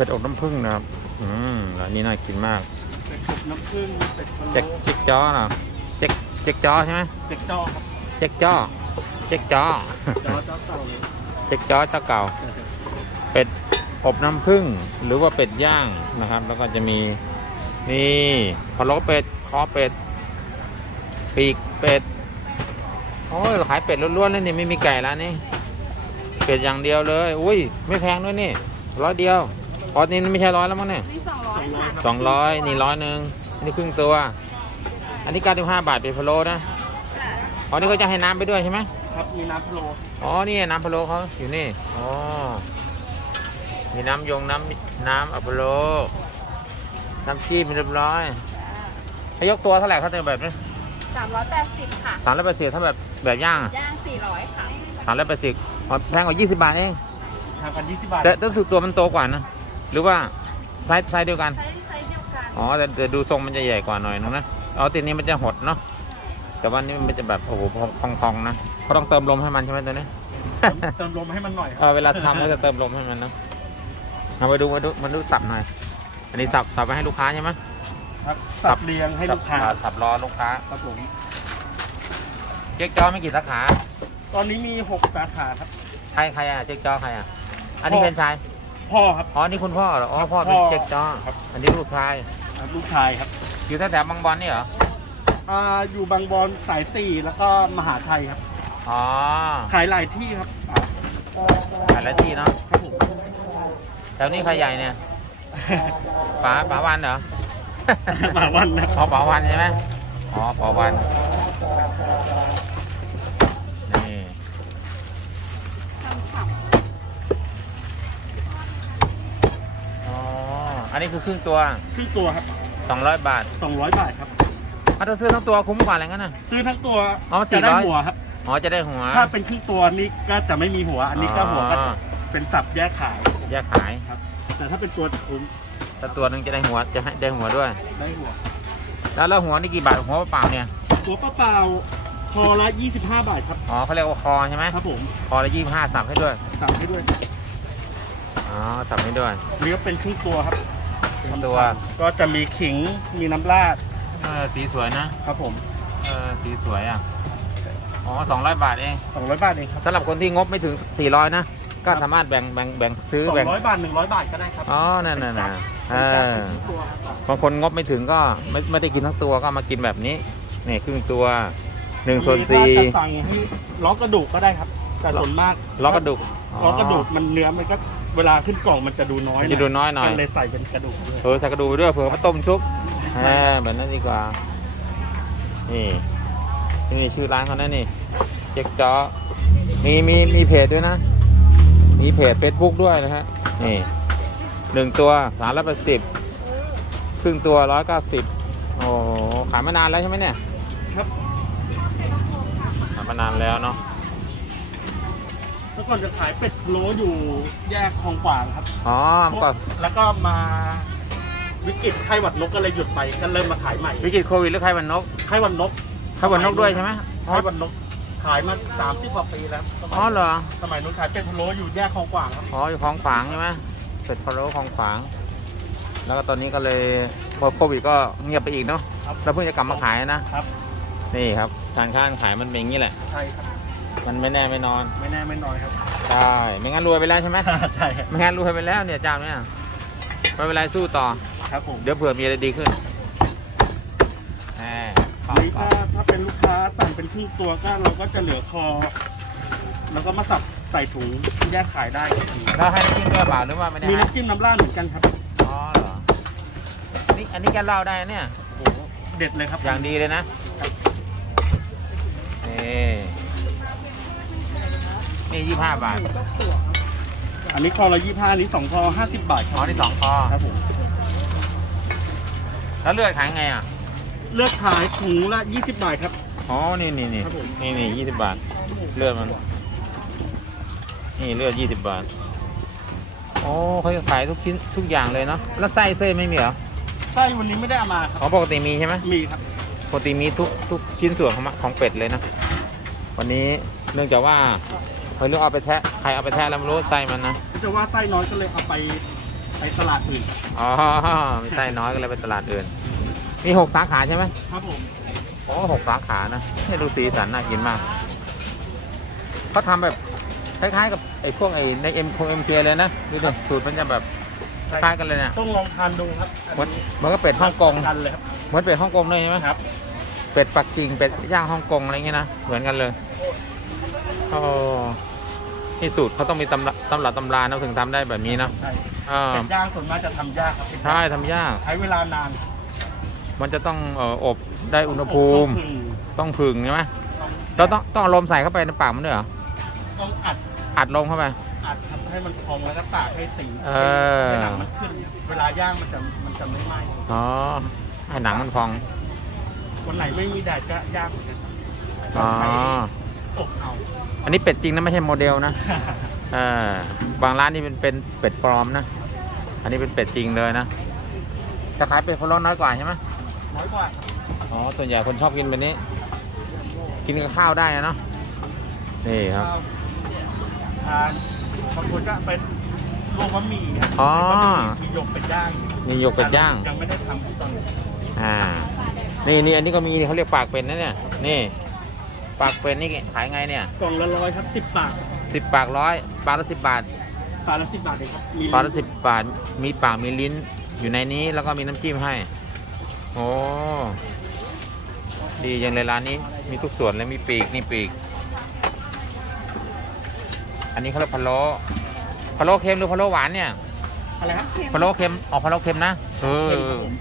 ผ็ดอกน้ำผึ้งนะครับ อืมร้านนี้น่ากินมากเป็ดกบน้ำผึ้งเป็ดพะเจ๊กโล้เจ๊กจ้อเหรอเจ๊กเจ๊กจ้อใช่ไหมเป็ดจ้อครับเจ๊กจ้อเจ๊กจ้อ จ้อจ้อเต่าเลยเจ๊กจ้อเจ้าเก่า เป็ดอบน้ำผึ้งหรือว่าเป็ดย่างนะครับ แล้วก็จะมีนี่พะโล้เป็ดคอเป็ด ปีกเป็ดโอ้ยขายเป็ดล้วนๆเลยนี่ไม่มีไก่แล้วนี่เป็ดอย่างเดียวเลย อุ้ย ไม่แพงด้วยนี่ร้อยเดียว พอนี้ไม่ใช่ร้อยแล้วมั้งเนี่ยนี่สองร้อยค่ะสองร้อยนี่ร้อยหนึ่งนี่ครึ่งตัว อันนี้เก้าสิบห้าบาทเป็นพะโล้นะอ๋อนี่เขาจะให้น้ำไปด้วยใช่ไหมครับมีน้ำพะโล้อ๋อนี่น้ำพะโล้เขาอยู่นี่อ๋อมีน้ำยงน้ำน้ำอัปโลน้ำจิ้มเรียบร้อยให้ยกตัวเท่าไหร่เขาจะแบบนี้สามร้อยแปดสิบค่ะสามร้อยแปดสิบถ้าแบบแบบย่างย่างสี่ร้อยค่ะสามร้อยแปดสิบแพงกว่ายี่สิบบาทเองทางพันยี่สิบบาทแต่แต่รู้สึกตัวมันโตกว่านะ หรือว่าไซส์ไซส์เดียวกันใช้ใช้เดียวกันอ๋อแต่แต่ดูทรงมันจะใหญ่กว่าหน่อยนึงนะอ๋อตีนี้มันจะหดเนาะแต่ว่านี่มันจะแบบโอ้โหพองๆนะเขาต้องเติมลมให้มันใช่ไหมตัวนี้เติมลมให้มันหน่อยคเอรับอเวลาทำก็จะเติมลมให้มันเนอะเอาไปดูมาดูมาดูสับหน่อยอันนี้สับสับไปให้ลูกค้าใช่ไหมครับสับเรียงให้ลูกค้าสับสับรอลูกค้าครับผมเจ๊กจอไม่กี่สาขา ตอนนี้มีหกสาขาครับใครใครอะเจ๊กจอใครอะอันนี้พ่อเป็นชาย พ่อครับ อ๋อ นี่คุณพ่อเหรอ อ๋อ พ่อพ่เป็นอเจ๊กจอครับ อันนี้ลูกชาย ครับลูกชายครับอยู่แถวๆบางบอนนี่เหรอ อ่าอยู่บางบอนสายสี่แล้วก็มหาชัยครับ อ๋อขายหลายที่ครับขายแล้วที่เนาะ ครับผม แถวนี้ใครใหญ่เนี่ยป๋าป๋าวันเหรอมาวันนะ อ๋อป๋าวันใช่ไหมอ๋อป๋าวันนี่ ทำผัก อ๋อ อันนี้คือครึ่งตัว ครึ่งตัวครับ200 บาท200 บาทครับถ้าเราซื้อทั้งตัวคุ้มกว่าอะไรงั้นน่ะ ซื้อทั้งตัวอ๋อจะได้400 หัวครับ อ๋อจะได้หัว ถ้าเป็นครึ่งตัวนี้ก็จะไม่มีหัว อันนี้ก็หัวก็อ๋อ เป็นสับแยกขาย แยกขาย แต่ถ้าเป็นตัวจะคุ้มถ้าตัวหนึ่งจะได้หัวจะให้ได้หัวด้วย ได้หัว แล้วแล้วหัวนี่กี่บาทหัวเปล่าๆเนี่ย หัวเปล่าๆคอละ 25 บาทครับ อ๋อเขาเรียกว่าคอใช่ไหมครับผมคอละยี่ห้าสับให้ด้วย สั่งให้ด้วย อ๋อสับให้ด้วยเรียกเป็นครึ่งตัวครับ ครึ่งตัวก็จะมีขิงมีน้ำราดเออสีสวยนะ ครับผม เออสีสวยอะ อ๋อสองร้อยบาทเอง200 บาทเองครับสำหรับคนที่งบไม่ถึง 400 นะ ก็สามารถแบ่งแบ่งแบ่งซื้อแบ่ง 200 บาท 100 บาทก็ได้ครับอ๋อ นั่นน่ะนะเออเป็นครึ่งตัวครับบางคนงบไม่ถึงก็ไม่ไม่ได้กินทั้งตัวก็เอามากินแบบนี้ นี่ครึ่งตัวหนึ่งส่วนสี่ถ้าจะสั่งให้ล้อกระดูกก็ได้ครับแต่ส่วนมากล้อกระดูกล้อกระดูกมันเนื้อมันก็ เวลาขึ้นกล่องมันจะดูน้อยมันจะดูน้อยหน่อยก็เลยใส่เป็นกระดูกด้วยเออใส่กระดูกไปด้วยเผื่อมาต้มซุปใช่เออแบบนั้นดีกว่า นี่นี่ชื่อร้านเขานะนี่ เจ๊กจ้อมีมีมีเพจด้วยนะ มีเพจเฟซบุ๊กด้วยนะฮะ นี่หนึ่งตัวสามร้อยแปดสิบครึ่งตัวร้อยเก้าสิบโอ้โหขายมานานแล้วใช่ไหมเนี่ย ครับ ขายมานานแล้วเนาะ เมื่อก่อนจะขายเป็ดพะโล้อยู่แยกคลองขวางครับ อ๋อก็แล้วก็มาวิกฤตไข้หวัดนกก็เลยหยุดไปก็เริ่มมาขายใหม่วิกฤตโควิดหรือใครหวันนกไข้หวัดนกใครหวันนกด้วยใช่ไหมอ๋อไข้หวัดนกขายมาสามสิบกว่าปีแล้วสมัยอ๋อเหรอ สมัยนู้นขายเป็ดพะโล้อยู่แยกคลองขวางครับอ๋ออยู่คลองฝางใช่ไหมเป็ดพะโล้คลองฝาง แล้วก็ตอนนี้ก็เลยพอโควิดก็เงียบไปอีกเนาะครับแล้วเพิ่งจะกลับมาขายนะครับ นี่ครับการค้าการขายมันเป็นอย่างนี้แหละใช่ครับ มันไม่แน่ไม่นอน ไม่แน่ไม่น้อยครับ ใช่ ไม่งั้นรวยไปแล้วใช่ไหม ใช่ครับไม่งั้นรวยไปแล้วเนี่ยเจ้าเนี่ยไม่เป็นไรสู้ต่อ ครับผมเดี๋ยวเผื่อมีอะไรดีขึ้นแหมขอบนี่ขอถ้าบถ้าเป็นลูกค้าสั่งเป็นครึ่งตัวก็เราก็จะเหลือคอ แล้วก็มาสับใส่ถุงแยกขายได้ครับแล้วให้น้ำจิ้มด้วยเปล่าหรือว่าไม่ได้มีให้น้ำจิ้มน้ำราดเหมือนกันครับอ๋อเหรออันนี้อันนี้แกเล่าได้นะเนี่ย โอ้โหเด็ดเลยครับอย่างดีเลยนะ นี่ยี่ห้าบาทอันนี้คอละยี่ห้าอันนี้สองคอห้าสิบบาทคอ๋รัอบนี่สองคอครับผมแล้วเลือดขายไงอะเลือกขายถุงละยี่สิบบาทครับ อ๋อนี่นี่นี่ครับผม นี่นี่ยี่สิบบาท เลือดมัน นี่เลือดยี่สิบบาทโอ้เขาจะขายทุกชิ้นทุกอย่างเลยเนาะแล้วไส้เส้ไม่มีเหรอไส้วันนี้ไม่ได้เอามาครับอ๋อปกติมีใช่ไหม มีครับ ปกติมีทุกทุกชิ้นส่วนของมะของเป็ดเลยนะ วันนี้เนื่องจากว่า ไม่รู้เอาไปแทะใครเอาไปแทะแล้วไม่รู้ไส้มันนะจะว่าไส้น้อยก็เลยเอาไปไปตลาดอื่น อ๋อมีไส้น้อยก็เลยไปตลาดอื่น มีหกสาขาใช่ไหมครับผมโอ้หกสาขานะนี่ดูสีสันน่ากินมากเขาทำแบบคล้ายๆกับไอ้พวกไอ้ในเอ็มโคเอ็มเคเลยนะดูดิสูตรมันจะแบบคล้ายๆกันเลยเนี่ยต้องลองทานดูครับเหมือนเหมือนกับเป็ดฮ่องกงกันเลยครับเหมือนเป็ดฮ่องกงเลยใช่ไหมครับ เป็ดปักกิ่งเป็ดย่างฮ่องกงอะไรเงี้ยนะเหมือนกันเลยโอ้ นี่สูตรเขาต้องมีตำราตำรับตำรานะถึงทำได้แบบนี้นะ ใช่อ่า เป็ดย่างส่วนมากจะทำยากครับเป็ดย่างใช่ทำยาก ใช้เวลานานมันจะต้องเอ่ออบได้อุณหภูมิ ต้องต้องผึ่งใช่ไหมต้องเราต้องต้องเอาลมใส่เข้าไปในปากมันด้วยเหรอ ต้องอัดอัดลมเข้าไป อัดทำให้มันพองแล้วก็ตากให้สีเออ ให้หนังมันขึ้น เวลาย่างมันจะมันจะไม่ไหม้อ๋อให้หนังมันพอง วันไหนไม่มีแดดก็ย่างเหมือนกันอ๋อ ใช้ อบเอาอันนี้เป็ดจริงนะไม่ใช่โมเดลนะเออบางร้านนี่เป็นเป็นเป็ดปลอมนะ อันนี้เป็นเป็ดจริงเลยนะจะขายเป็ดพะโล้น้อยกว่าใช่ไหมน้อยกว่าอ๋อส่วนใหญ่คนชอบกินแบบนี้ กินกับข้าวได้นะเนาะนี่ครับข้าวทานบางคนก็เป็นรวมบะหมี่ครับอ๋อบะหมี่มีหยกเป็นย่างมีหยกเป็ดย่างยังไม่ได้ทำตอนนี้อ่า นี่นี่อันนี้ก็มีนี่เขาเรียกปากเป็นนะเนี่ย นี่ ปากเป็นนี่ขายไงเนี่ยกล่องละร้อยครับสิบบาทสิบปากร้อยปากละสิบบาทปลาละสิบบาทเองครับมีปากละสิบบาทมีปากมีลิ้นอยู่ในนี้แล้วก็มีน้ำจิ้มให้โอ้ดีจังเลยร้านนี้มีทุกส่วนเลยมีปีกนี่ปีก อันนี้เขาเรียกพะโล้พะโล้เค็มหรือพะโล้หวานเนี่ยอะไรครับพะโล้เค็มออกพะโล้เค็มนะเออเค็มครับผม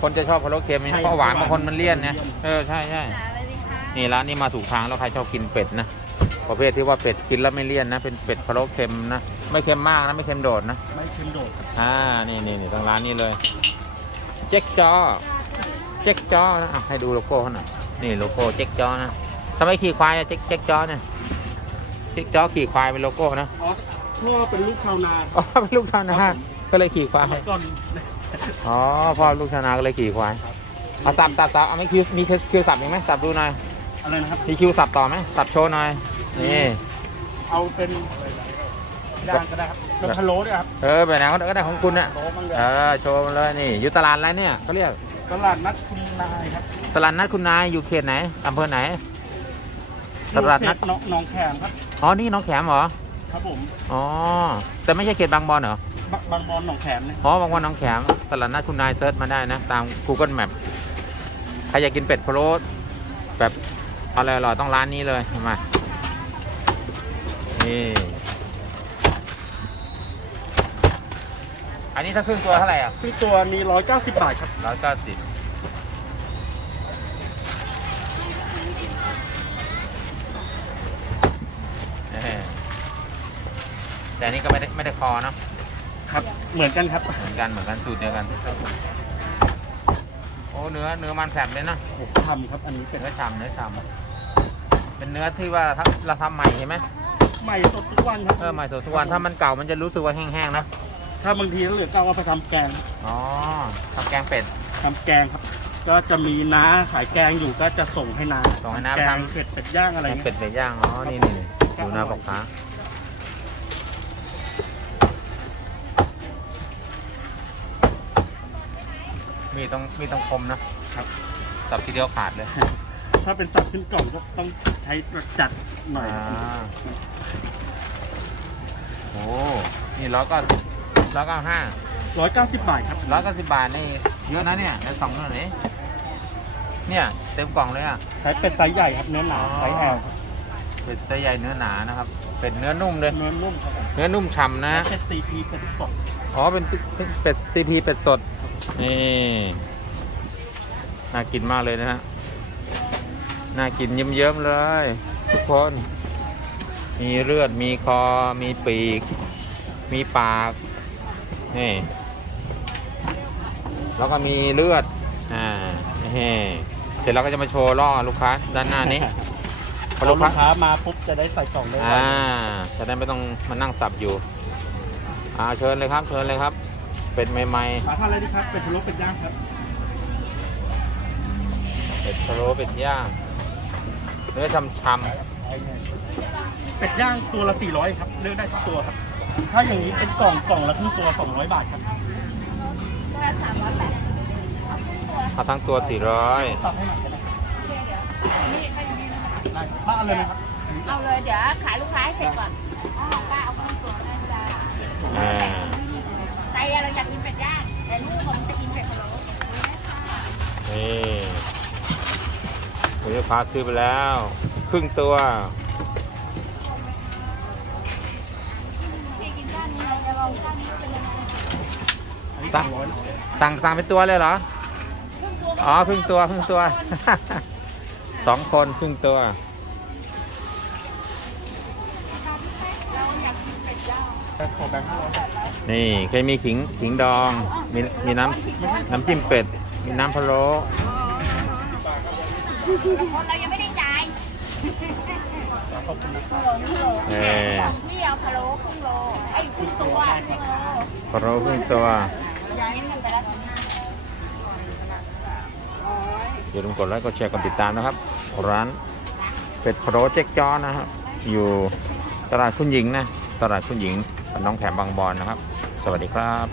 คนจะชอบพะโล้เค็มใช่เพราะหวานหวานบางคนมันเลี่ยนนะเลี่ยนเออใช่ใช่ นี่ร้านนี้มาถูกทางแล้วใครชอบกินเป็ดนะประเภทที่ว่าเป็ดกินแล้วไม่เลี่ยนนะ เป็นเป็ดพะโล้เค็มนะไม่เค็มมากนะไม่เค็มโดดนะไม่เค็มโดดอ่านี่นี่นี่ทางร้านนี้เลย เจ๊กจอ เจ๊กจอนะอะให้ดูโลโก้เขาหน่อยนี่โลโก้เจ๊กจอนะทำไมขี่ควายอะเจ๊กเจ๊กจอเนี่ยเจ๊กจอขี่ควายเป็นโลโก้นะอ๋อพ่อเป็นลูกชาวนาอ๋อเป็นลูกชาวนาก็เลยขี่ควายเมื่อก่อนอ๋อพ่อลูกชาวนาก็เลยขี่ควายเอาสับสับสับเอาไหม่คิวมีคิวสับอีกไหมสับดูหน่อย อะไรนะครับมีคิวสับต่อไหมสับโชว์หน่อยนี่เอาเป็นย่างก็ได้ครับเป็นพะโล้ด้วยครับเออไปไหนก็ได้ของคุณน่ะพะโล้มันเลยเออโชว์มาเลยนี่อยู่ตลาดอะไรเนี่ยเขาเรียกตลาดนัดคุณนายครับตลาดนัดคุณนายอยู่เขตไหนอำเภอไหน ตลาดนัดอยู่เขตหนองแขมครับอ๋อนี่น้องแขมเหรอครับผมอ๋อแต่ไม่ใช่เขตบางบอนเหรอบางบางบอนหนองแขมเนี่ยอ๋อบางบอนน้องแขมตลาดนัดคุณนายเซิร์ชมาได้นะ ตาม Google Map ใครอยากกินเป็ดพะโล้แบบ อร่อยๆต้องร้านนี้เลยมานี่อันนี้ถ้าครึ่งตัวเท่าไหร่อะซึ่งตัวมีร้อยเก้าสิบบาทครับ ร้อยเก้าสิบแต่อันนี้ก็ไม่ได้ไม่ได้คอเนาะครับ เหมือนกันครับ เหมือนกันเหมือนกันสูตรเดียวกัน โอ้เนื้อเนื้อมันแสบเลยนะ ผมทำครับ อันนี้เป็น เนื้อฉ่ำเนื้อฉ่ำ เป็นเนื้อที่ว่าถ้าเราทำใหม่ใช่ไหมใหม่สดทุกวันครับเออใหม่สดทุกวันถ้ามันเก่ามันจะรู้สึกว่าแห้งๆนะถ้าบางทีเหลือก็เอาไปทำแกงอ๋อทำแกงเป็ด ทำแกงครับ ก็จะมีน้าขายแกงอยู่ก็จะส่งให้น้าส่งให้น้าแกไปงทำเผ็ดเป็ดย่างอะไรแกงเงี้ยเป็ดเป็ดย่างอ๋อนี่นี่นี่ดูหน้าปกค้ามีต้องมีต้องคมนะครับ สับทีเดียวขาดเลย ถ้าเป็นสับขึ้นกล่องก็ต้องใช้รสจัดหน่อยอ่าโอ้นี่ร้อยก็ร้อยก็ห้าร้อยเก้าสิบบาทครับร้อยก็สิบบาทนี่เยอะนะเนี่ยในสองตัวนี้เนี่ยเต็มกล่องเลยอะใช้เป็ดไซส์ใหญ่ครับเนื้อหนาอ๋อไซส์แอลครับเป็ดไส้ใหญ่เนื้อหนานะครับ เป็ดเนื้อนุ่มเลยเนื้อนุ่มครับผมเนื้อนุ่มฉ่ำนะเป็ดซีพีเป็ดสดอ๋อเป็นเป็นเป็ดซีพีเป็ดสดนี่น่ากินมากเลยนะฮะ น่ากินเยิ้มๆเลย ทุกคน มีเลือดมีคอ มีปีก มีปาก นี่ แล้วก็มีเลือด อ่านี่เสร็จแล้วก็จะมาโชว์ล่อลูกค้าด้านหน้านี้พพออลูลูกกค้าค้ามาปุ๊บจะได้ใส่กล่องได้อ่าจะได้ไม่ต้องมานั่งสับอยู่ อ่าเชิญเลยครับ เชิญเลยครับ เป็ดใหม่มาทานอะไรดีครับ เป็ดพะโล้เป็ดย่างครับๆเป็ดพะโล้เป็ดย่างเนื้อช่ำเป็ดย่างตัวละ 400 ครับเลือกได้ทุกตัวครับๆถ้าอย่างนี้เป็นกล่องกล่องละครึ่งตัว 200 บาทครับแค่สามร้อยแปดเอาครึ่งตัวเอาทั้งตัว 400 ตัดให้หน่อยก็ได้นี่ให้ดีนะคะได้ถ้าเอาเลยนะครับ เอาเลยเดี๋ยวขายลูกค้าให้เสร็จก่อนอ๋อป้าเอาครึ่งตัวได้จ้า อ่า ใจเราอยากกินเป็ดย่างแต่ลูกผมจะกินเป็ดพะโล้ นี่ คุณลูกค้าซื้อไปแล้ว ครึ่งตัวสั่งสั่งสั่งเป็นตัวเลยเหรอ อ๋อครึ่งตัวครึ่งตัวสองคนครึ่งตัวนี่เคยมีขิงขิงดอง มีมีน้ำน้ำจิ้มเป็ด มีน้ำพะโล้ คนเรายังไม่ได้จ่ายขอบคุณนะครับเออสองที่เอาพะโล้ครึ่งโลไอ้ยครึ่งตัวครึ่งโลพะโล้ครึ่งตัวย้ายมันไปแล้วอย่าลืมกดไลค์กดแชร์กดติดตามนะครับ ร้านเป็ดพะโล้เจ๊กจ้อนะครับอยู่ตลาดคุณหญิงนะ ตลาดคุณหญิงน้องแถมบางบอนนะครับ สวัสดีครับ